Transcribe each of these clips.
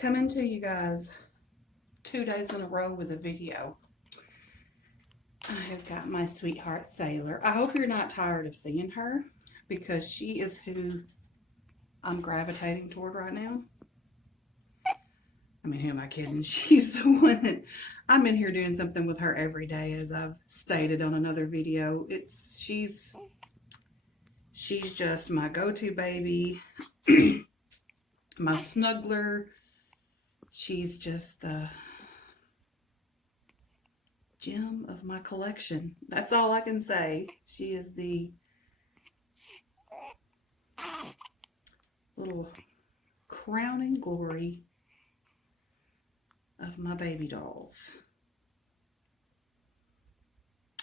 Coming to you guys 2 days in a row with a video. I have got my sweetheart Sailor. I hope you're not tired of seeing her because she is who I'm gravitating toward right now. I mean, who am I kidding? She's the one that I'm in here doing something with her every day, as I've stated on another video. She's just my go-to baby, my snuggler. She's just the gem of my collection. That's all I can say. She is the little crowning glory of my baby dolls.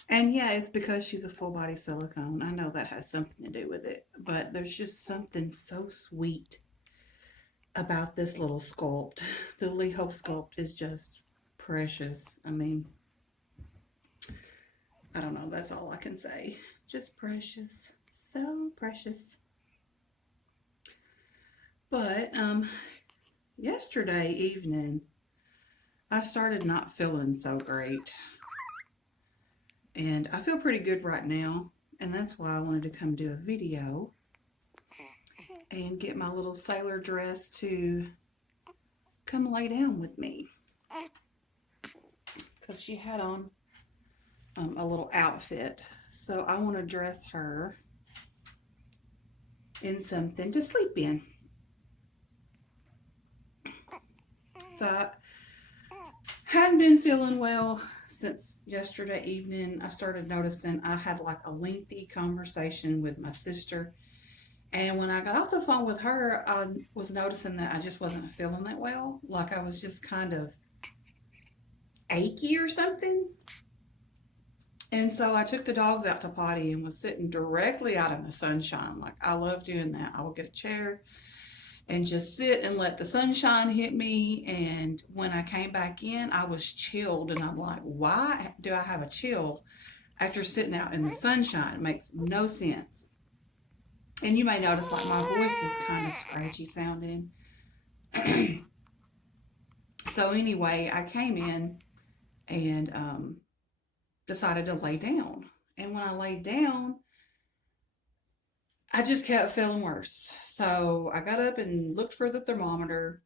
And yeah, it's because she's a full body silicone. I know that has something to do with it, but there's just something so sweet about this little sculpt. The Lee Hope sculpt is just precious. I mean, I don't know, that's all I can say. Just precious. So precious. But yesterday evening I started not feeling so great. And I feel pretty good right now, and that's why I wanted to come do a video and get my little sailor dress to come lay down with me. Because she had on a little outfit. So I want to dress her in something to sleep in. So I hadn't been feeling well since yesterday evening. I started noticing I had like a lengthy conversation with my sister. And when I got off the phone with her, I was noticing that I just wasn't feeling that well. Like I was just kind of achy or something. And so I took the dogs out to potty and was sitting directly out in the sunshine. Like I love doing that. I will get a chair and just sit and let the sunshine hit me. And when I came back in, I was chilled. And I'm like, why do I have a chill after sitting out in the sunshine? It makes no sense. And you may notice like my voice is kind of scratchy sounding. So anyway, I came in and decided to lay down. And when I laid down, I just kept feeling worse. So I got up and looked for the thermometer.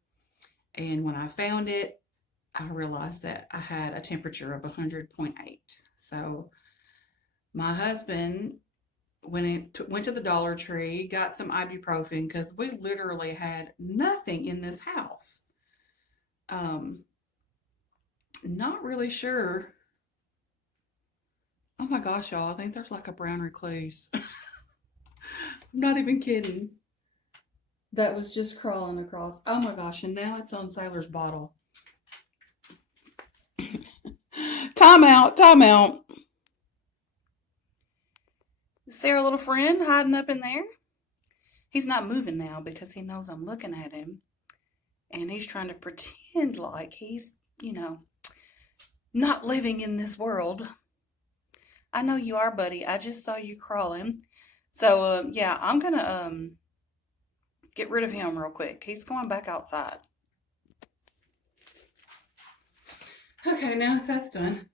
And when I found it, I realized that I had a temperature of 100.8. So my husband went to the Dollar Tree, got some ibuprofen because we literally had nothing in this house. Um, Not really sure. Oh my gosh, y'all, I think there's like a brown recluse. I'm not even kidding. That was just crawling across. Oh my gosh, and now it's on Sailor's bottle. Time out, time out. Sarah, little friend, hiding up in there. He's not moving now because he knows I'm looking at him. And he's trying to pretend like he's, not living in this world. I know you are, buddy. I just saw you crawling. So, yeah, I'm going to get rid of him real quick. He's going back outside. Okay, now that that's done,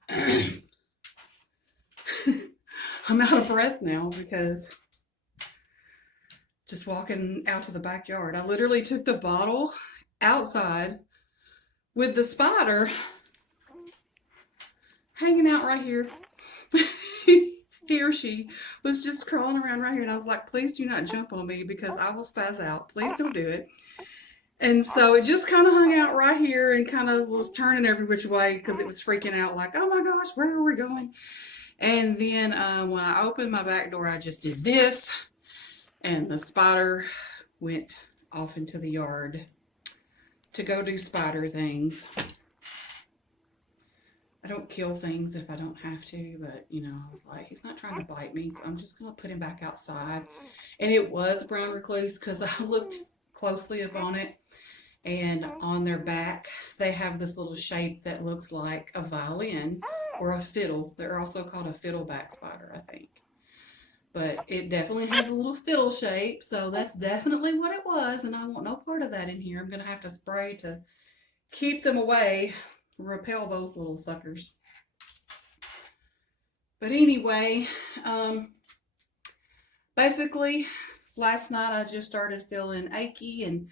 I'm out of breath now because just walking out to the backyard, I literally took the bottle outside with the spider hanging out right here. He or she was just crawling around right here, and I was like, please do not jump on me because I will spaz out. Please don't do it. And so it just kind of hung out right here and kind of was turning every which way because it was freaking out like, oh my gosh, where are we going? And then when I opened my back door, I just did this, and the spider went off into the yard to go do spider things. I don't kill things if I don't have to, but I was like, he's not trying to bite me, so I'm just going to put him back outside. And it was a brown recluse because I looked closely upon it, and on their back, they have this little shape that looks like a violin or a fiddle. They're also called a fiddleback spider, I think. but it definitely had the little fiddle shape, so that's definitely what it was, and I want no part of that in here. I'm going to have to spray to keep them away, repel those little suckers. But anyway, basically, last night I just started feeling achy and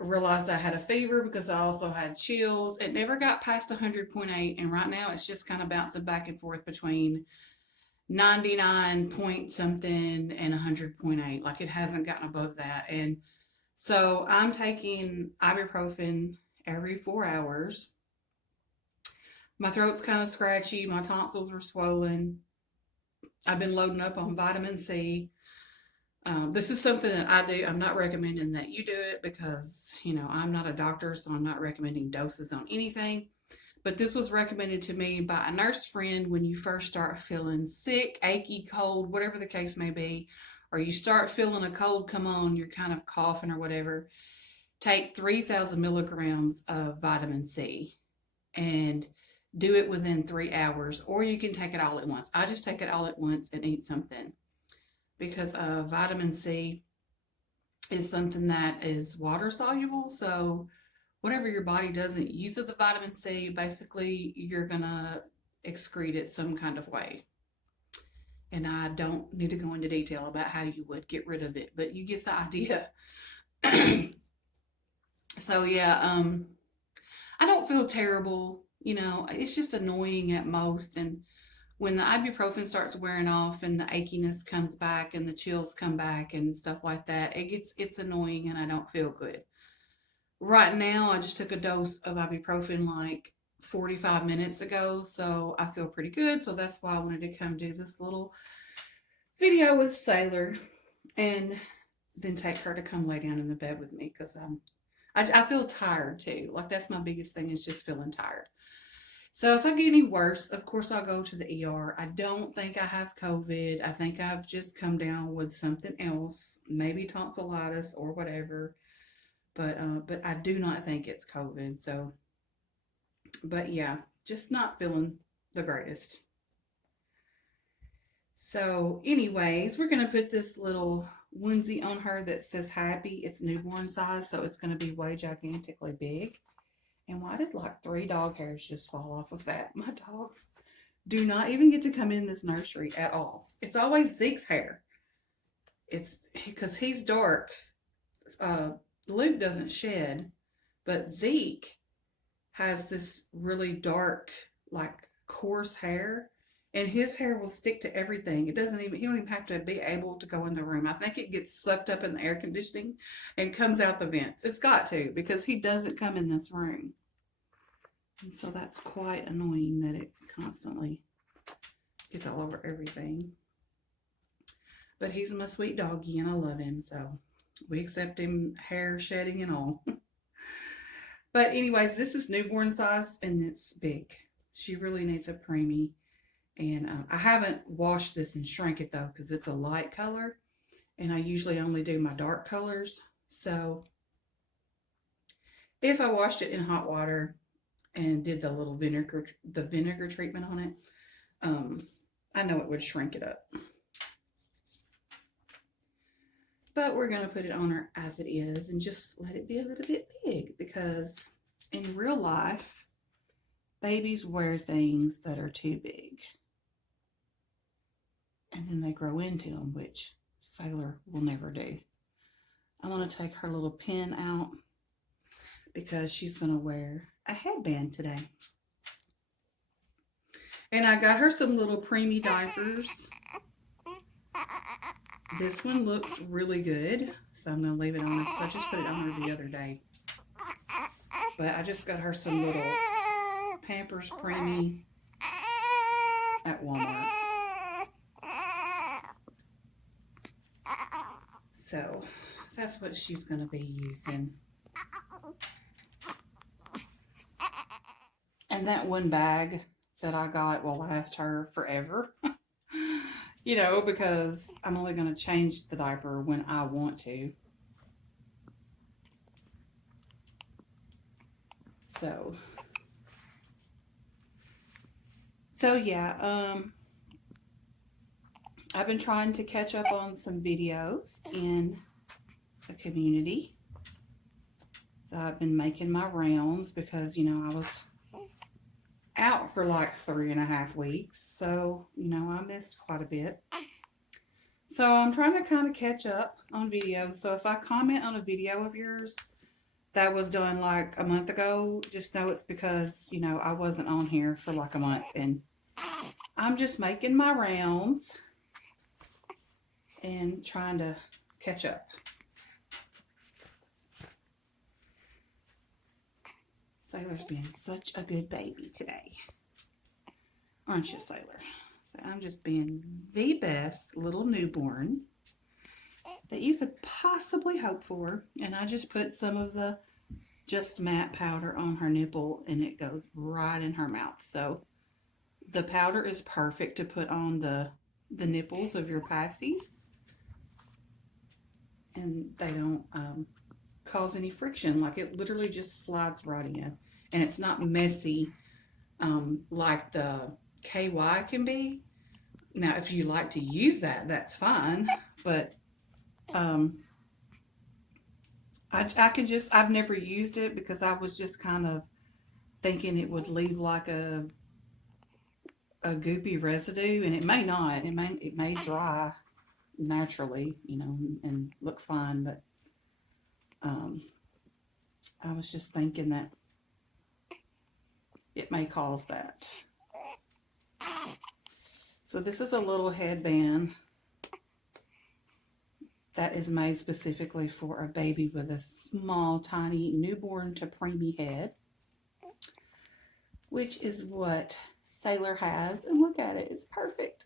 realized I had a fever because I also had chills. It never got past 100.8, and right now it's just kind of bouncing back and forth between 99 point something and 100.8. Like it hasn't gotten above that. And so I'm taking ibuprofen every 4 hours. My throat's kind of scratchy. My tonsils are swollen. I've been loading up on vitamin C. This is something that I do. I'm not recommending that you do it because, I'm not a doctor, so I'm not recommending doses on anything. But this was recommended to me by a nurse friend when you first start feeling sick, achy, cold, whatever the case may be, or you start feeling a cold come on, you're kind of coughing or whatever. Take 3,000 milligrams of vitamin C and do it within 3 hours, or you can take it all at once. I just take it all at once and eat something because vitamin C is something that is water soluble. So whatever your body doesn't use of the vitamin C, basically you're gonna excrete it some kind of way. And I don't need to go into detail about how you would get rid of it, but you get the idea. So yeah, I don't feel terrible. It's just annoying at most. And when the ibuprofen starts wearing off and the achiness comes back and the chills come back and stuff like that, it's annoying and I don't feel good. Right now, I just took a dose of ibuprofen like 45 minutes ago, so I feel pretty good. So that's why I wanted to come do this little video with Sailor and then take her to come lay down in the bed with me because I feel tired too. Like that's my biggest thing is just feeling tired. So if I get any worse, of course I'll go to the ER. I don't think I have COVID. I think I've just come down with something else, maybe tonsillitis or whatever. But I do not think it's COVID. So, but yeah, just not feeling the greatest. So, anyways, we're gonna put this little onesie on her that says happy. It's newborn size, so it's gonna be way gigantically big. And why did like 3 dog hairs just fall off of that? My dogs do not even get to come in this nursery at all. It's always Zeke's hair. It's because he's dark. Uh, Luke doesn't shed, but Zeke has this really dark, like coarse hair, and his hair will stick to everything. He don't even have to be able to go in the room. I think it gets sucked up in the air conditioning and comes out the vents. It's got to because he doesn't come in this room. And so that's quite annoying that it constantly gets all over everything. But he's my sweet doggy and I love him, so we accept him hair shedding and all. But anyways, this is newborn size and it's big. She really needs a preemie. And I haven't washed this and shrank it though because it's a light color. And I usually only do my dark colors. So if I washed it in hot water and did the little vinegar treatment on it, I know it would shrink it up. But we're going to put it on her as it is and just let it be a little bit big because in real life, babies wear things that are too big. And then they grow into them, which Sailor will never do. I'm going to take her little pin out because she's going to wear a headband today. And I got her some little preemie diapers. This one looks really good, so I'm going to leave it on her because I just put it on her the other day. But I just got her some little Pampers preemie at Walmart. So that's what she's going to be using. And that one bag that I got will last her forever. Because I'm only going to change the diaper when I want to. So yeah, I've been trying to catch up on some videos in the community. So I've been making my rounds because, I was out for like 3.5 weeks. So, I missed quite a bit. So I'm trying to kind of catch up on videos. So if I comment on a video of yours that was done like a month ago, just know it's because, I wasn't on here for like a month and I'm just making my rounds and trying to catch up. Sailor's being such a good baby today. Aren't you, Sailor? So I'm just being the best little newborn that you could possibly hope for. And I just put some of the Just Matte powder on her nipple and it goes right in her mouth. So the powder is perfect to put on the nipples of your passies. And they don't cause any friction. Like it literally just slides right in. And it's not messy like the KY can be. Now, if you like to use that, that's fine. But I can just, I've never used it because I was just kind of thinking it would leave like a goopy residue, and it may not. It may dry naturally, and look fine. But I was just thinking that it may cause that. So this is a little headband that is made specifically for a baby with a small, tiny, newborn to preemie head, which is what Sailor has. And look at it, it's perfect.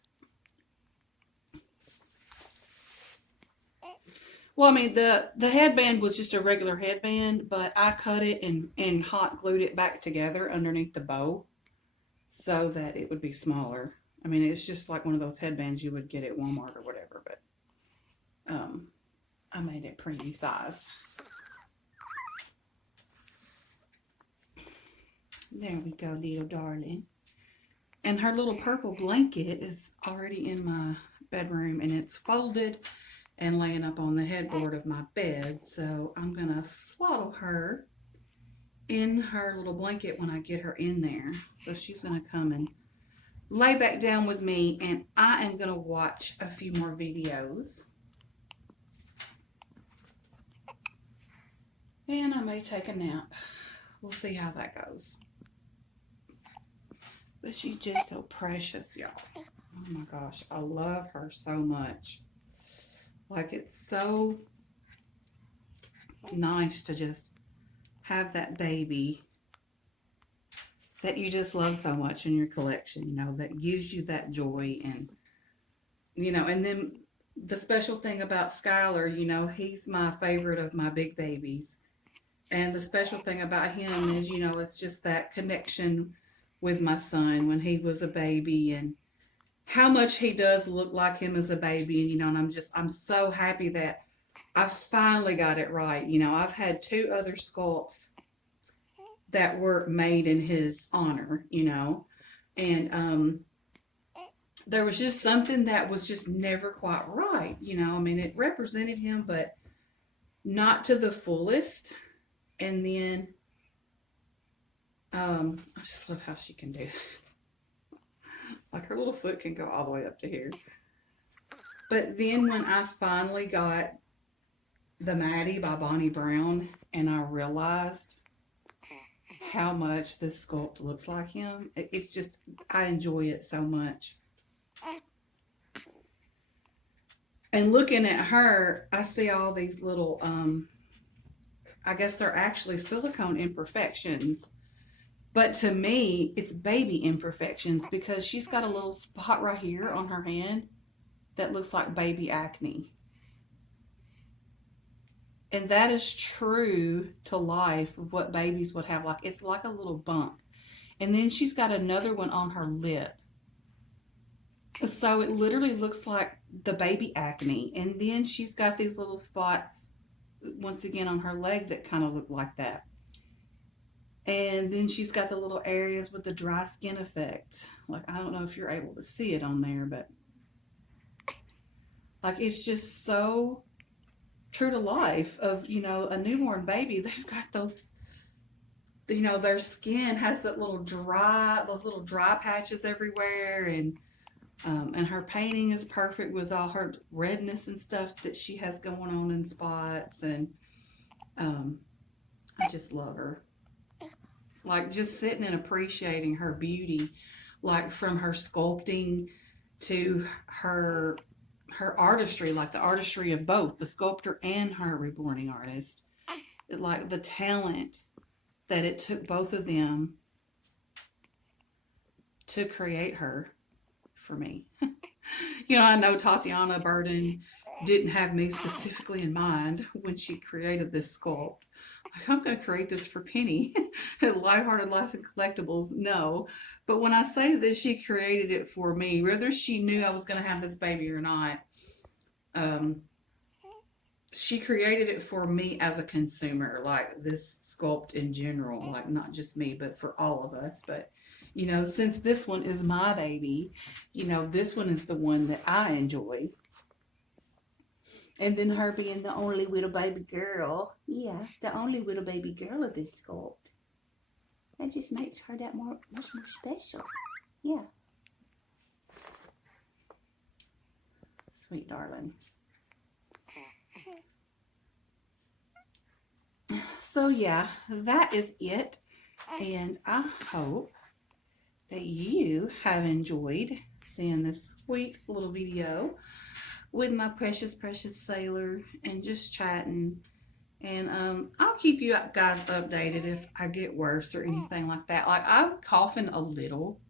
Well, I mean, the headband was just a regular headband, but I cut it and hot glued it back together underneath the bow so that it would be smaller. I mean, it's just like one of those headbands you would get at Walmart or whatever, but I made it preemie size. There we go, little darling. And her little purple blanket is already in my bedroom, and it's folded and laying up on the headboard of my bed. So I'm going to swaddle her in her little blanket when I get her in there. So she's going to come and lay back down with me, and I am going to watch a few more videos. And I may take a nap. We'll see how that goes. But she's just so precious, y'all. Oh my gosh, I love her so much. Like, it's so nice to just have that baby that you just love so much in your collection, that gives you that joy. And, and then the special thing about Skylar, he's my favorite of my big babies. And the special thing about him is, it's just that connection with my son when he was a baby, and how much he does look like him as a baby. And, and I'm so happy that I finally got it right. I've had 2 other sculpts that were made in his honor, and there was just something that was just never quite right. I mean, it represented him, but not to the fullest. And then I just love how she can do that. Like, her little foot can go all the way up to here. But then when I finally got the Maddie by Bonnie Brown, and I realized how much this sculpt looks like him, it's just, I enjoy it so much. And looking at her, I see all these little, I guess they're actually silicone imperfections. But to me, it's baby imperfections because she's got a little spot right here on her hand that looks like baby acne. And that is true to life of what babies would have. Like, it's like a little bump. And then she's got another one on her lip. So it literally looks like the baby acne. And then she's got these little spots, once again, on her leg that kind of look like that. And then she's got the little areas with the dry skin effect. Like, I don't know if you're able to see it on there, but Like it's just so true to life of, a newborn baby. They've got those, their skin has those little dry patches everywhere. And her painting is perfect with all her redness and stuff that she has going on in spots. And um, I just love her. Like just sitting and appreciating her beauty, like from her sculpting to her artistry, like the artistry of both the sculptor and her reborning artist. Like the talent that it took both of them to create her for me. I know Tatiana Burden didn't have me specifically in mind when she created this sculpt. Like, I'm going to create this for Penny at Lighthearted Life and Collectibles. No. But when I say that she created it for me, whether she knew I was going to have this baby or not, um, she created it for me as a consumer, like this sculpt in general, like not just me, but for all of us. But, since this one is my baby, this one is the one that I enjoy. And then her being the only little baby girl. Yeah, the only little baby girl of this sculpt. That just makes her that much more special. Yeah. Sweet darling. So yeah, that is it. And I hope that you have enjoyed seeing this sweet little video with my precious, precious sailor and just chatting. And I'll keep you guys updated if I get worse or anything like that. Like I'm coughing a little.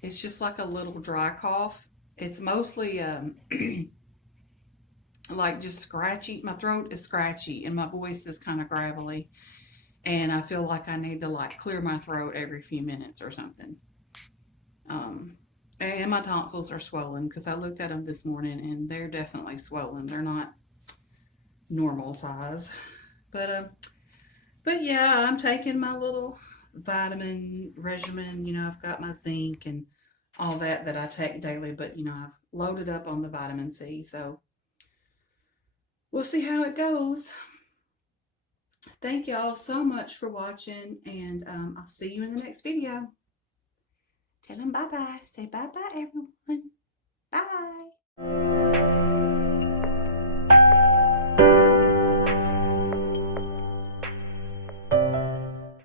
It's just like a little dry cough. It's mostly like just scratchy. My throat is scratchy and my voice is kind of gravelly. And I feel like I need to like clear my throat every few minutes or something. Um, and my tonsils are swollen because I looked at them this morning and they're definitely swollen. They're not normal size. But but yeah, I'm taking my little vitamin regimen. I've got my zinc and all that I take daily. But I've loaded up on the vitamin C, so we'll see how it goes. Thank y'all so much for watching, and I'll see you in the next video. Tell them bye bye. Say bye bye, everyone. Bye.